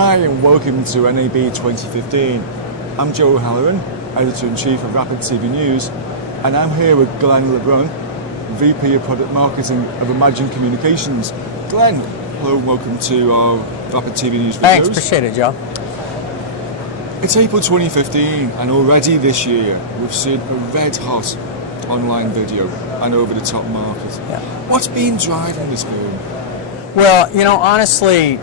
Hi and welcome to NAB 2015. I'm Joe O'Halloran, Editor-in-Chief of Rapid TV News, and I'm here with Glen and LeBrun, VP of Product Marketing of Imagine Communications. Glen, hello and welcome to our Rapid TV News videos. Thanks, appreciate it, Joe. It's April 2015 and already this year we've seen a red hot online video and over-the-top market. Yeah. What's been driving this boom? Well, you know, honestly,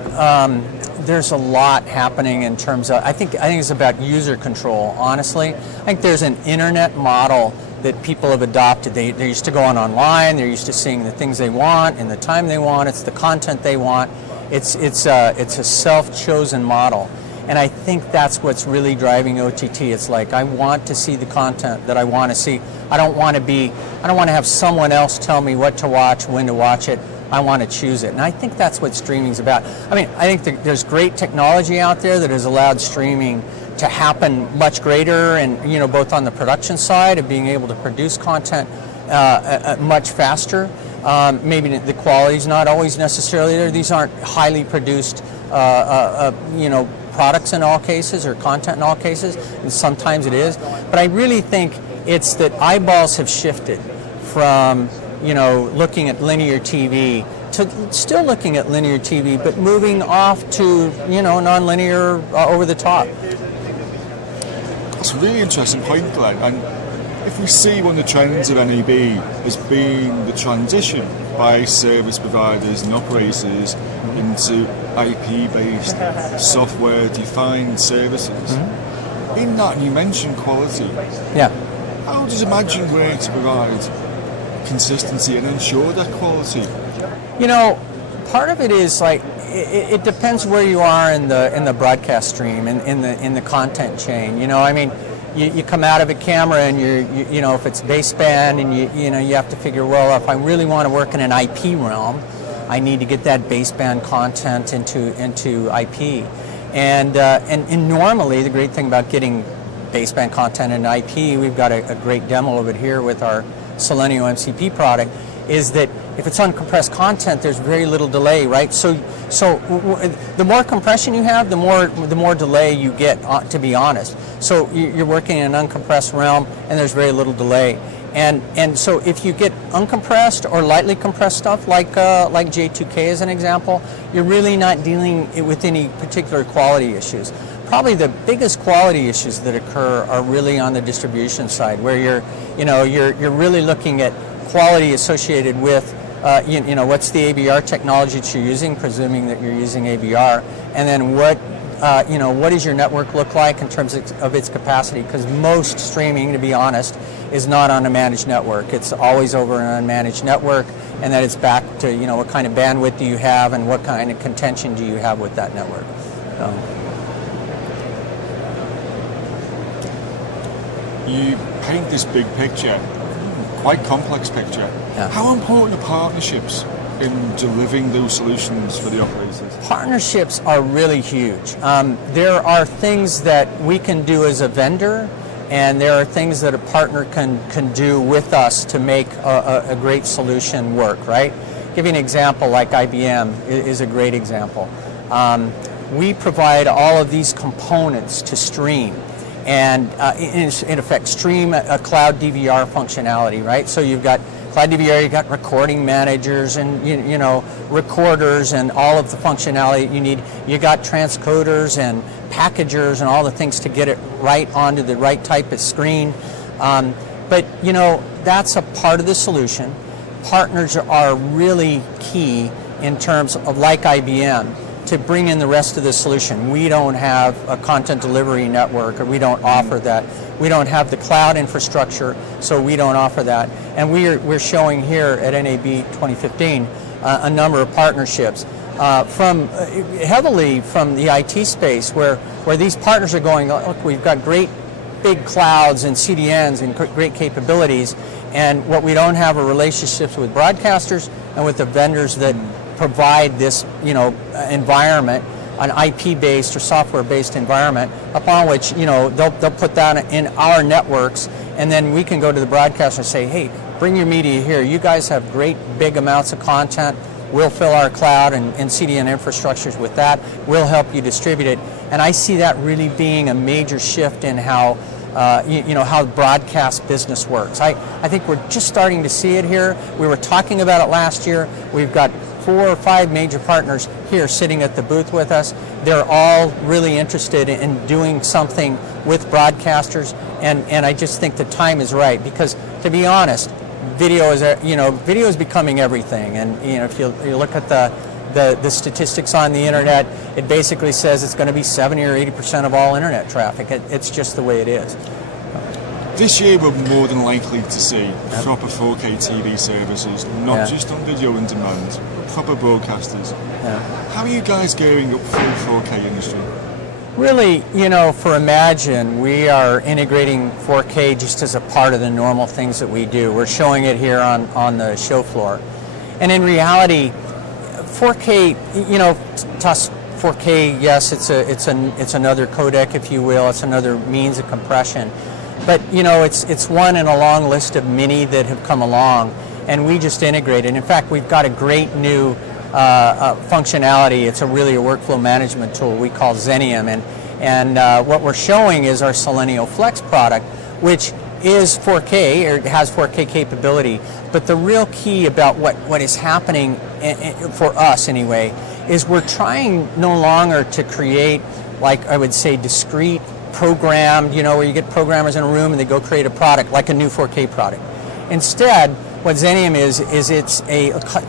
there's a lot happening in terms of, I think it's about user control, honestly. I think there's an internet model that people have adopted. They're used to going online, they're used to seeing the things they want in the time they want, it's the content they want. It's a self-chosen model. And I think that's what's really driving OTT. It's like, I want to see the content that I want to see. I don't want to have someone else tell me what to watch, when to watch it. I want to choose it. And I think that's what streaming's about. I mean, I think there's great technology out there that has allowed streaming to happen much greater, and, you know, both on the production side of being able to produce content much faster. Maybe the quality's not always necessarily there. These aren't highly produced, you know, products in all cases, or content in all cases, and sometimes it is. But I really think it's that eyeballs have shifted from, you know, looking at linear TV to still looking at linear TV, but moving off to, you know, non-linear, over the top. That's a really interesting point, Glen. And if we see one of the trends of NAB as being the transition by service providers and operators into IP-based, software-defined services, in that you mentioned quality. Yeah. How does Imagine work to provide consistency and ensure that quality? You know, part of it is like it depends where you are in the broadcast stream, in the content chain. You know, I mean, you come out of a camera and you know, if it's baseband, and you know, you have to figure, well, if I really want to work in an IP realm, I need to get that baseband content into IP. And normally the great thing about getting baseband content in IP, we've got a great demo of it here with our Selenium MCP product, is that if it's uncompressed content, there's very little delay, right? So the more compression you have, the more delay you get, to be honest. So you're working in an uncompressed realm, and there's very little delay. And so if you get uncompressed or lightly compressed stuff like J2K as an example, you're really not dealing with any particular quality issues. Probably the biggest quality issues that occur are really on the distribution side, where you're really looking at quality associated with you know, what's the ABR technology that you're using, presuming that you're using ABR, and then what does your network look like in terms of its capacity? Because most streaming, to be honest, is not on a managed network. It's always over an unmanaged network, and then it's back to, you know, what kind of bandwidth do you have and what kind of contention do you have with that network. You paint this big picture, quite complex picture. Yeah. How important are partnerships in delivering those solutions for the operators? Partnerships are really huge. There are things that we can do as a vendor, and there are things that a partner can do with us to make a great solution work, right? Give you an example, like IBM is a great example. We provide all of these components to stream, and in effect stream a cloud DVR functionality, right? So you've got cloud DVR, you've got recording managers and you know, recorders and all of the functionality you need. You got transcoders and packagers and all the things to get it right onto the right type of screen. But you know, that's a part of the solution. Partners are really key in terms of, like IBM, to bring in the rest of the solution. We don't have a content delivery network, or we don't offer that. We don't have the cloud infrastructure, so we don't offer that. And we're showing here at NAB 2015 a number of partnerships heavily from the IT space, where these partners are going, look, we've got great big clouds and CDNs and great capabilities, and what we don't have are relationships with broadcasters and with the vendors that provide this, you know, environment, an IP-based or software-based environment, upon which, you know, they'll put that in our networks, and then we can go to the broadcaster and say, hey, bring your media here. You guys have great big amounts of content. We'll fill our cloud and CDN infrastructures with that. We'll help you distribute it. And I see that really being a major shift in how how broadcast business works. I think we're just starting to see it here. We were talking about it last year. We've got 4 or 5 major partners here sitting at the booth with us. They're all really interested in doing something with broadcasters, and I just think the time is right, because to be honest, video is becoming everything. And if you look at the statistics on the internet, it basically says it's going to be 70 or 80% of all internet traffic. It's just the way it is. This year we're more than likely to see proper 4K TV services, not just on video on demand, but proper broadcasters. How are you guys gearing up for the 4K industry? Really, for Imagine, we are integrating 4K just as a part of the normal things that we do. We're showing it here on the show floor. And in reality, 4K, to us, 4K, yes, it's another codec, if you will. It's another means of compression. But, it's one in a long list of many that have come along, and we just integrated. In fact, we've got a great new functionality. It's really a workflow management tool we call Xenium, and what we're showing is our Selenial Flex product, which is 4K, or it has 4K capability. But the real key about what is happening, for us anyway, is we're trying no longer to create, like I would say, discrete, programmed, where you get programmers in a room and they go create a product, like a new 4K product. Instead, what Xenium is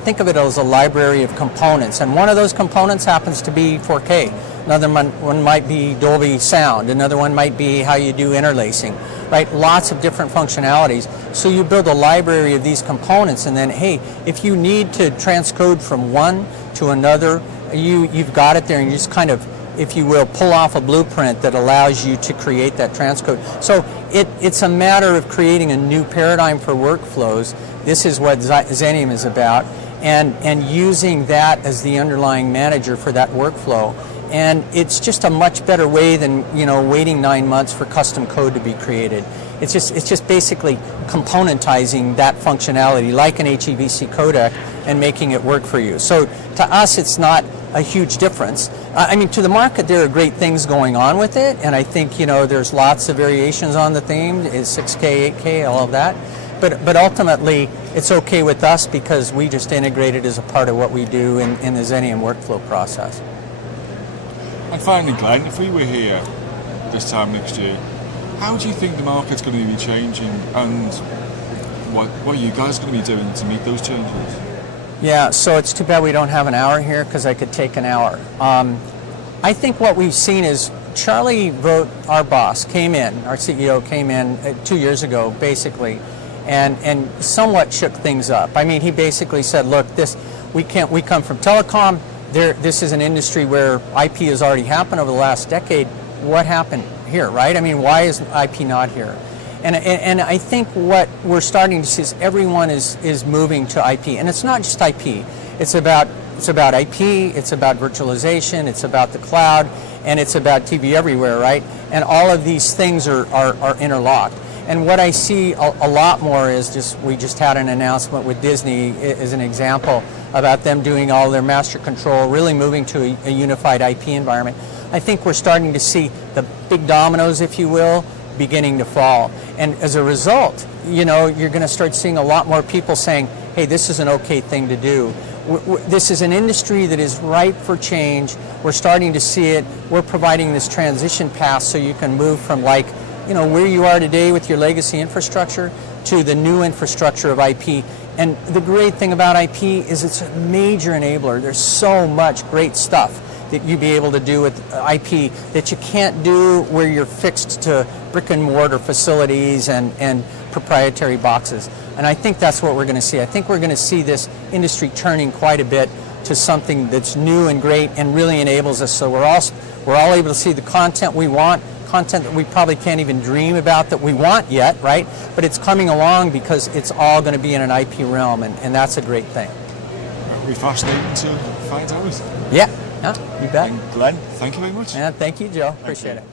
think of it as a library of components, and one of those components happens to be 4K. Another one might be Dolby Sound. Another one might be how you do interlacing, right? Lots of different functionalities. So you build a library of these components, and then, hey, if you need to transcode from one to another, you've got it there, and you just kind of, if you will, pull off a blueprint that allows you to create that transcode. So it's a matter of creating a new paradigm for workflows. This is what Xenium is about, and using that as the underlying manager for that workflow. And it's just a much better way than waiting 9 months for custom code to be created. It's just basically componentizing that functionality like an HEVC codec and making it work for you. So to us, it's not a huge difference. To the market, there are great things going on with it, and I think there's lots of variations on the theme. Is 6K, 8K, all of that. But ultimately, it's okay with us because we just integrate it as a part of what we do in the Xenium workflow process. And finally, Glenn, if we were here this time next year, how do you think the market's going to be changing, and what are you guys going to be doing to meet those changes? Yeah, so it's too bad we don't have an hour here, because I could take an hour. I think what we've seen is Charlie Vogt, our boss, our CEO came in 2 years ago, basically, and somewhat shook things up. He basically said, look, we come from telecom. This is an industry where IP has already happened over the last decade. What happened here, right? why is IP not here? And I think what we're starting to see is everyone is moving to IP, and it's not just IP. It's about IP. It's about virtualization. It's about the cloud, and it's about TV everywhere, right? And all of these things are interlocked. And what I see a lot more is we just had an announcement with Disney as an example about them doing all their master control, really moving to a unified IP environment. I think we're starting to see the big dominoes, if you will, beginning to fall. And as a result, you're going to start seeing a lot more people saying, hey, this is an okay thing to do. This is an industry that is ripe for change. We're starting to see it. We're providing this transition path so you can move from where you are today with your legacy infrastructure to the new infrastructure of IP. And the great thing about IP is it's a major enabler. There's so much great stuff that you'd be able to do with IP that you can't do where you're fixed to brick and mortar facilities and proprietary boxes. And I think that's what we're going to see. I think we're going to see this industry turning quite a bit to something that's new and great and really enables us. So we're all able to see the content we want, content that we probably can't even dream about that we want yet, right? But it's coming along because it's all going to be in an IP realm, and that's a great thing. It'll be fascinating to find out. Yeah, you bet. And Glenn, thank you very much. Yeah, thank you, Joe. Appreciate it.